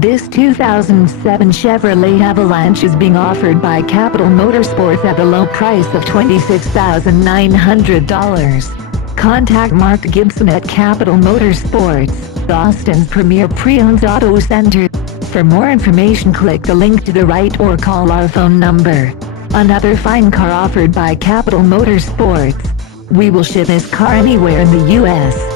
This 2007 Chevrolet Avalanche is being offered by Capital Motorsports at the low price of $26,900. Contact Mark Gibson at Capital Motorsports, Austin's premier pre-owned auto center. For more information, click the link to the right or call our phone number. Another fine car offered by Capital Motorsports. We will ship this car anywhere in the U.S.